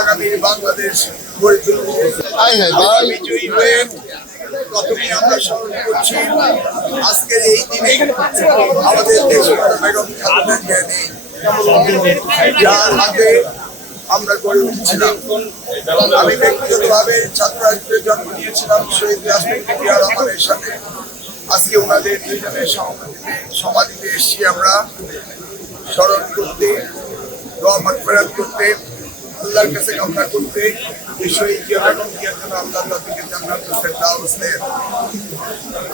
আগামী বাংলাদেশ গড়ে তুলব। বিজয়ী হয়ে প্রথমে আমরা স্মরণ করছি আজকের এই দিনে আমাদের দেশের বেগম খালেদা জিয়া, যার হাতে আমরা গড়ে উঠেছিলাম। আমি ব্যক্তিগতভাবে ছাত্র রাজনীতিতে জন্ম নিয়েছিলাম শহীদ রাষ্ট্রপতি জিয়া রহমানের সাথে। আজকে ওনাদের দুইজনের সমাধিতে এসেছি আমরা স্মরণ করতে, দোয়া মাগফিরাত করতে, আল্লাহর কাছে কামনা করতে শহীদ জিয়া বেগম জিয়ার জন্য আল্লাহ তাদেরকে জান্নাতুল ফেরদাউস দেন।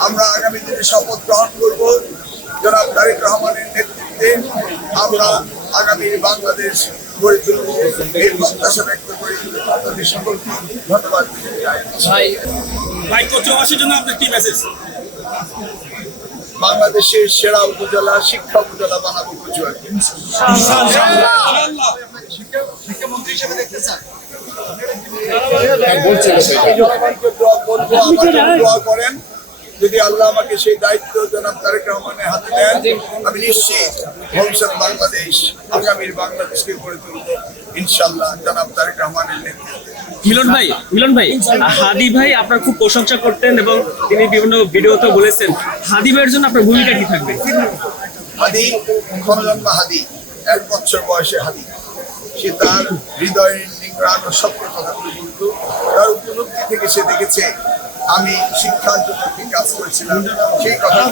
আমরা আগামী দিনে শপথ গ্রহণ করব জনাব তারেক রহমানের নেতৃত্বে আমরা আগামী বাংলাদেশ গড়ে তুলব। এই প্রত্যাশা ব্যক্ত করে আপনাদের সকলকে ধন্যবাদ। বাংলাদেশের সেরা উপজেলা শিক্ষা উপজেলা বানাবো কচুয়াকে। শিক্ষামন্ত্রী হিসেবে দেখতে চান? দোয়া করেন, যদি আল্লাহ আমাকে সেই দায়িত্ব জনাব তারেক রহমানের হাতে দেন, আমি নিশ্চিত ভবিষ্যৎ বাংলাদেশ আগামীর বাংলাদেশকে গড়ে তুলব ইনশাল্লাহ জনাব তারেক রহমানের নেতৃত্বে। মিলন ভাই, হাদি ভাই আপনার খুব প্রশংসা করতেন এবং তিনি বিভিন্ন ভিডিওতে বলেছেন, হাদি ভাইয়ের জন্য আপনার ভূমিকা কি থাকবে? হাদি খনজন্ম হাদি, 1 বছর বয়সে হাদি। সে তার হৃদয়ের নিংড়ান ও সত্য কথাগুলো বলতো। তার উপলব্ধি থেকে সে দেখেছে আমি শিক্ষার জন্য কি কাজ করেছিলাম, সেই কথা